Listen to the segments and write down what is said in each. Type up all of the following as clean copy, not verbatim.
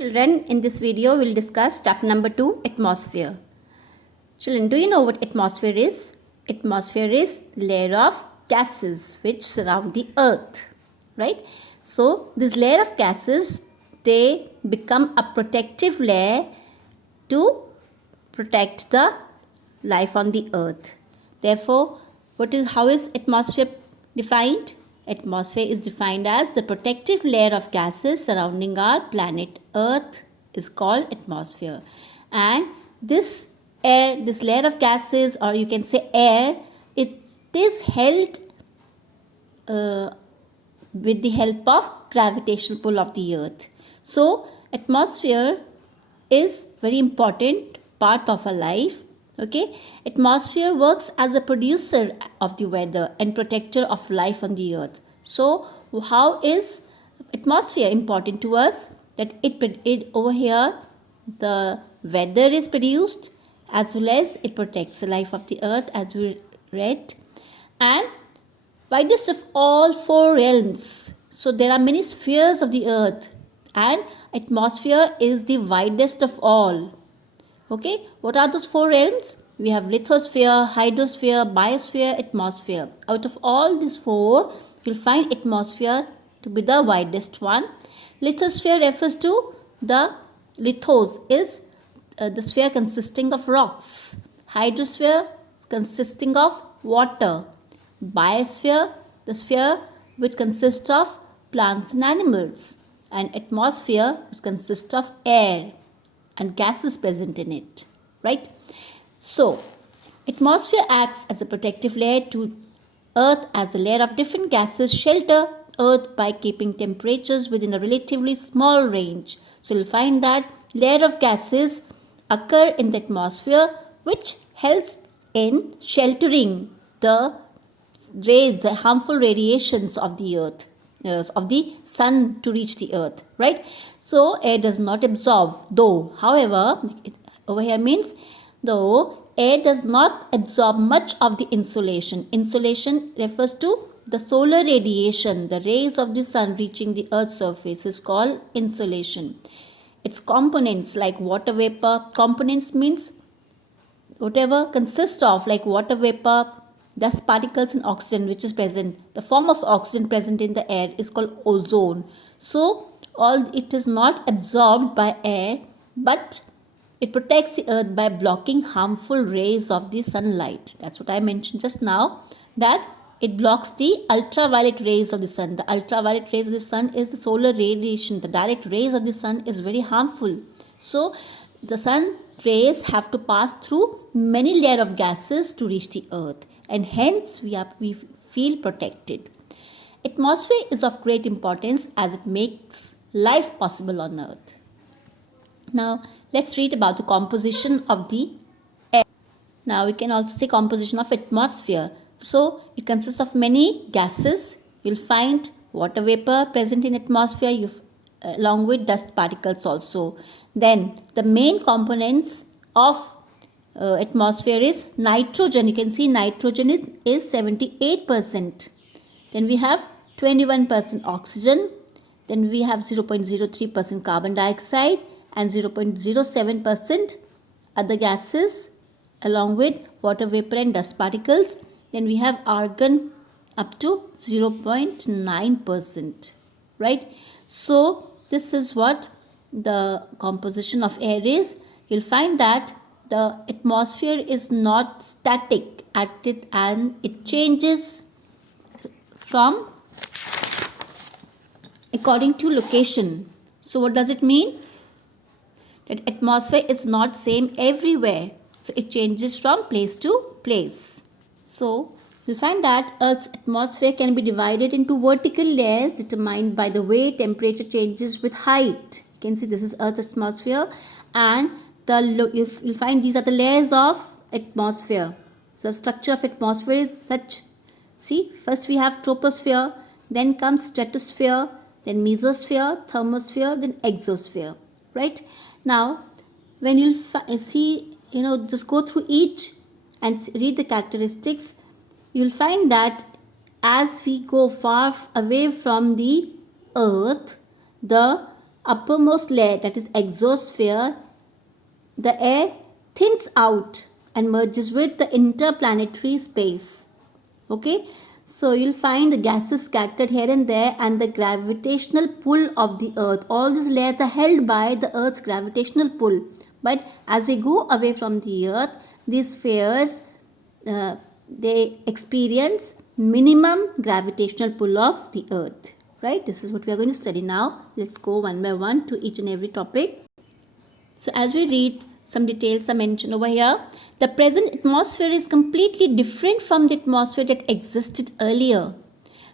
Children, in this video we'll discuss chapter number 2, atmosphere. Children, do you know what atmosphere is? Atmosphere is layer of gases which surround the earth, right? So this layer of gases, they become a protective layer to protect the life on the earth. Therefore, how is atmosphere defined? Atmosphere is defined as the protective layer of gases surrounding our planet Earth is called atmosphere. And this layer of gases, or you can say air, it is held with the help of gravitational pull of the earth. So atmosphere is very important part of our life. Okay, atmosphere works as a producer of the weather and protector of life on the earth. So how is atmosphere important to us? That it over here the weather is produced as well as it protects the life of the earth, as we read. And widest of all four realms. So there are many spheres of the earth and atmosphere is the widest of all. Okay, what are those four realms? We have lithosphere, hydrosphere, biosphere, atmosphere. Out of all these four, you'll find atmosphere to be the widest one. Lithosphere refers to the lithos is the sphere consisting of rocks. Hydrosphere is consisting of water. Biosphere, the sphere which consists of plants and animals. And atmosphere, which consists of air and gases present in it, right? So atmosphere acts as a protective layer to earth, as the layer of different gases shelter earth by keeping temperatures within a relatively small range. So you'll find that layer of gases occur in the atmosphere which helps in sheltering the rays, the harmful radiations of the earth, of the sun to reach the earth, right? So air does not absorb, though. However, over here means though air does not absorb much of the insolation. Insolation refers to the solar radiation, the rays of the sun reaching the earth's surface is called insolation. Its components like water vapor, components means whatever consists of like water vapor, dust particles and oxygen which is present. The form of oxygen present in the air is called ozone. So it is not absorbed by air, but it protects the earth by blocking harmful rays of the sunlight. That's what I mentioned just now, that it blocks the ultraviolet rays of the sun. The ultraviolet rays of the sun is the solar radiation. The direct rays of the sun is very harmful. So the sun rays have to pass through many layers of gases to reach the earth, and hence we feel protected. Atmosphere is of great importance as it makes life possible on earth. Now let's read about the composition of the air. Now we can also say composition of atmosphere. So it consists of many gases. You'll find water vapor present in atmosphere along with dust particles also. Then the main components of atmosphere is nitrogen. You can see nitrogen is 78%. Then we have 21% oxygen. Then we have 0.03% carbon dioxide and 0.07% other gases along with water vapor and dust particles. Then we have argon up to 0.9%, right? So this is what the composition of air is. You'll find that the atmosphere is not static at it, and it changes from according to location. So what does it mean? That atmosphere is not same everywhere. So it changes from place to place. So you'll find that Earth's atmosphere can be divided into vertical layers determined by the way temperature changes with height. You can see this is Earth's atmosphere, and you'll find these are the layers of atmosphere. So the structure of atmosphere is such. See, first we have troposphere, then comes stratosphere, then mesosphere, thermosphere, then exosphere, right? Now when you'll see, just go through each and read the characteristics, you'll find that as we go far away from the earth, uppermost layer, that is exosphere, the air thins out and merges with the interplanetary space. Okay, so you'll find the gases scattered here and there, and the gravitational pull of the earth. All these layers are held by the earth's gravitational pull. But as we go away from the earth, these spheres they experience minimum gravitational pull of the earth. Right? This is what we are going to study now. Let's go one by one to each and every topic. So as we read, some details are mentioned over here. The present atmosphere is completely different from the atmosphere that existed earlier.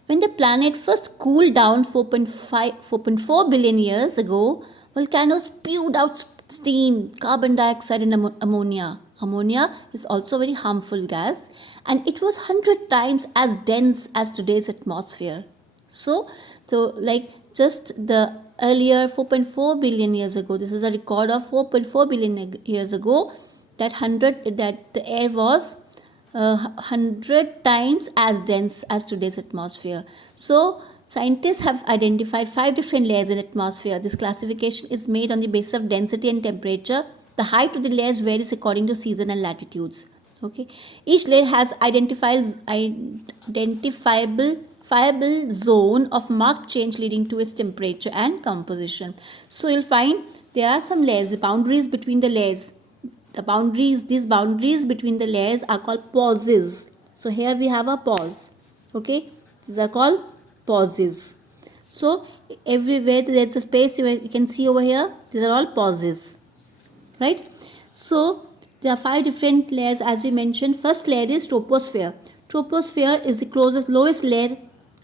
When the planet first cooled down 4.4 billion years ago, volcanoes spewed out steam, carbon dioxide and ammonia. Ammonia is also a very harmful gas, and it was 100 times as dense as today's atmosphere. So like just the earlier 4.4 billion years ago, this is a record of 4.4 billion years ago, that the air was 100 times as dense as today's atmosphere. So scientists have identified 5 different layers in atmosphere. This classification is made on the basis of density and temperature. The height of the layers varies according to season and latitudes. Okay, each layer has identifiable zone of marked change leading to its temperature and composition. So you'll find there are some layers, the boundaries between the layers. These boundaries between the layers are called pauses. So here we have a pause. Okay, these are called pauses. So everywhere there's a space you can see over here, these are all pauses. Right? So there are 5 different layers as we mentioned. First layer is troposphere. Troposphere is the lowest layer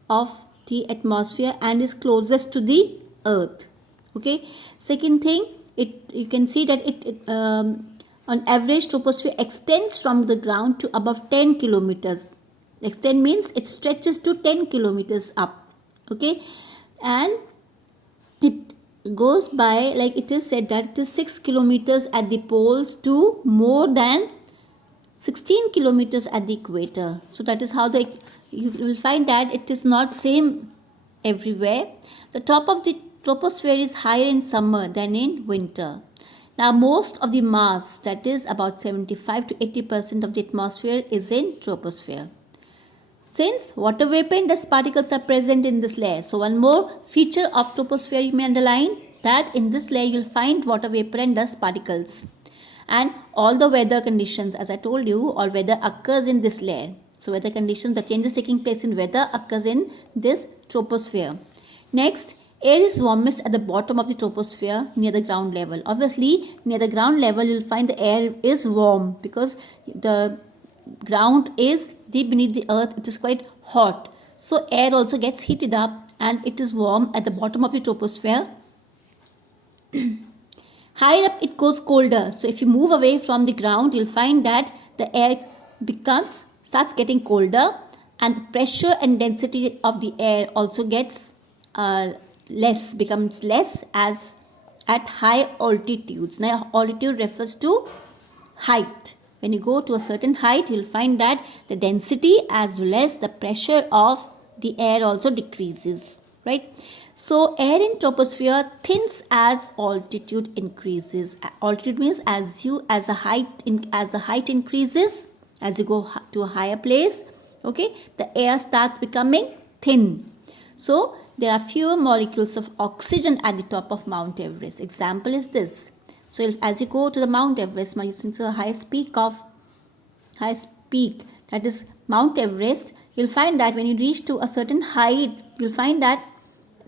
of the atmosphere and is closest to the earth. Okay. Second thing, you can see that on average troposphere extends from the ground to above 10 kilometers. Extend means it stretches to 10 kilometers up. Okay, and it goes by, like it is said that it is 6 kilometers at the poles to more than 16 kilometers at the equator. So that is how you will find that it is not same everywhere. The top of the troposphere is higher in summer than in winter. Now most of the mass, that is about 75 to 80% of the atmosphere, is in troposphere. Since water vapor and dust particles are present in this layer. So one more feature of troposphere you may underline, that in this layer you will find water vapor and dust particles. And all the weather conditions, as I told you, all weather occurs in this layer. So weather conditions, the changes taking place in weather occurs in this troposphere. Next, air is warmest at the bottom of the troposphere near the ground level. Obviously, near the ground level you will find the air is warm because the ground is deep beneath the earth, it is quite hot. So air also gets heated up and it is warm at the bottom of the troposphere. Higher up it goes colder. So if you move away from the ground, you'll find that the air starts getting colder, and the pressure and density of the air also gets becomes less as at high altitudes. Now altitude refers to height. When you go to a certain height, you'll find that the density as well as the pressure of the air also decreases, right? So air in troposphere thins as altitude increases. Altitude means as the height increases, as you go to a higher place, okay, the air starts becoming thin. So there are fewer molecules of oxygen at the top of Mount Everest. Example is this. So as you go to the Mount Everest, now you see the highest peak, that is Mount Everest, you'll find that when you reach to a certain height, you'll find that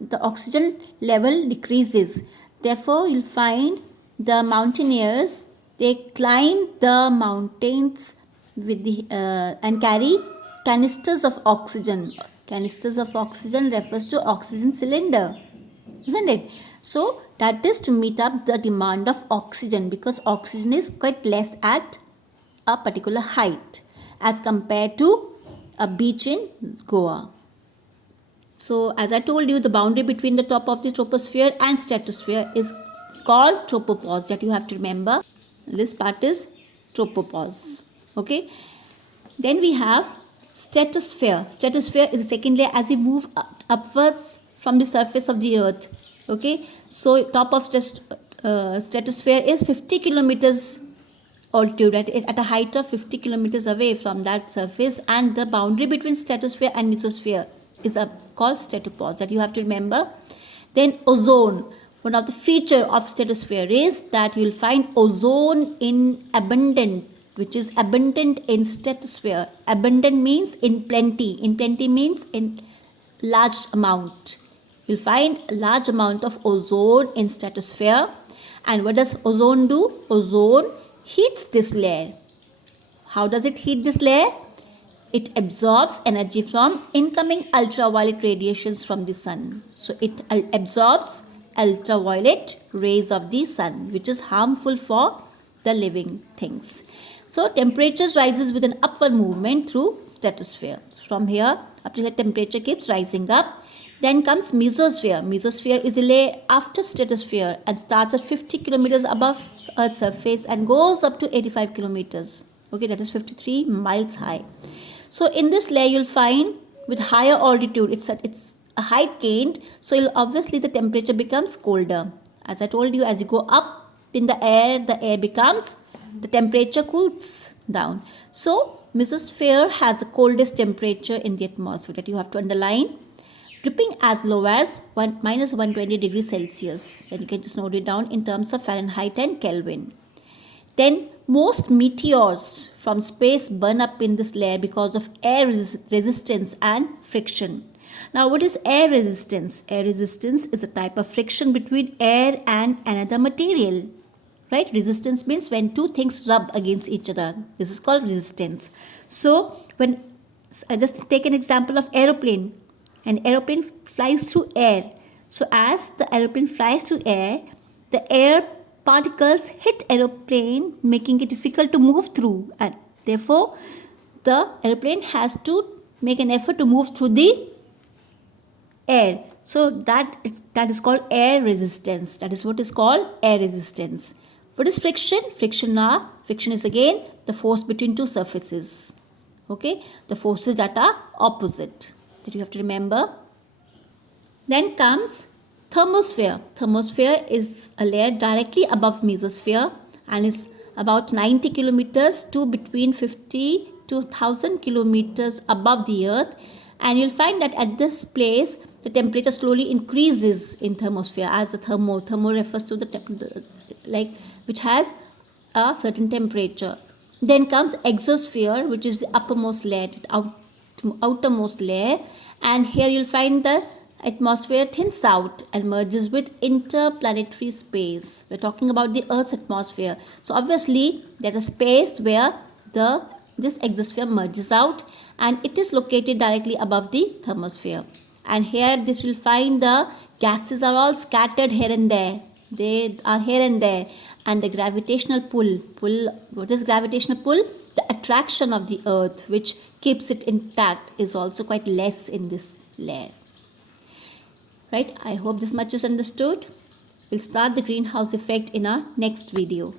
the oxygen level decreases. Therefore, you'll find the mountaineers, they climb the mountains with and carry canisters of oxygen. Canisters of oxygen refers to oxygen cylinder, isn't it? So that is to meet up the demand of oxygen, because oxygen is quite less at a particular height as compared to a beach in Goa. So as I told you, the boundary between the top of the troposphere and stratosphere is called tropopause, that you have to remember. This part is tropopause. Okay. Then we have stratosphere. Stratosphere is the second layer as we move upwards from the surface of the earth. Okay, so top of stratosphere is 50 kilometers altitude, at a height of 50 kilometers away from that surface, and the boundary between stratosphere and mesosphere is called stratopause, that you have to remember. Then ozone, one of the feature of stratosphere is that you will find ozone in abundant, which is abundant in stratosphere. Abundant means in plenty means in large amount. You'll find a large amount of ozone in stratosphere. And what does ozone do? Ozone heats this layer. How does it heat this layer? It absorbs energy from incoming ultraviolet radiations from the sun. So it absorbs ultraviolet rays of the sun, which is harmful for the living things. So temperatures rises with an upward movement through stratosphere. From here up till the temperature keeps rising up. Then comes mesosphere. Mesosphere is a layer after stratosphere and starts at 50 kilometers above Earth's surface and goes up to 85 kilometers. Okay, that is 53 miles high. So in this layer you'll find with higher altitude, it's a height gained, so obviously the temperature becomes colder. As I told you, as you go up in the air becomes, the temperature cools down. So mesosphere has the coldest temperature in the atmosphere, that you have to underline, dipping as low as minus 120 degrees Celsius. Then you can just note it down in terms of Fahrenheit and Kelvin. Then most meteors from space burn up in this layer because of air resistance and friction. Now what is air resistance? Air resistance is a type of friction between air and another material. Right? Resistance means when two things rub against each other. This is called resistance. So when I just take an example of aeroplane. An aeroplane flies through air. So as the aeroplane flies through air, the air particles hit aeroplane, making it difficult to move through, and therefore the aeroplane has to make an effort to move through the air. So that is called air resistance. That is what is called air resistance. What is friction? Friction is again the force between two surfaces. Okay, the forces that are opposite, that you have to remember. Then comes thermosphere. Thermosphere is a layer directly above mesosphere and is about 90 kilometers to between 50 to 1000 kilometers above the earth, and you'll find that at this place the temperature slowly increases in thermosphere, as the thermo refers to the which has a certain temperature. Then comes exosphere, which is the uppermost layer, outermost layer, and here you'll find the atmosphere thins out and merges with interplanetary space. We're talking about the Earth's atmosphere. So obviously there's a space where this exosphere merges out, and it is located directly above the thermosphere. And here this will find the gases are all scattered here and there. They are here and there. And the gravitational pull, what is gravitational pull? The attraction of the Earth, which keeps it intact, is also quite less in this layer. Right? I hope this much is understood. We'll start the greenhouse effect in our next video.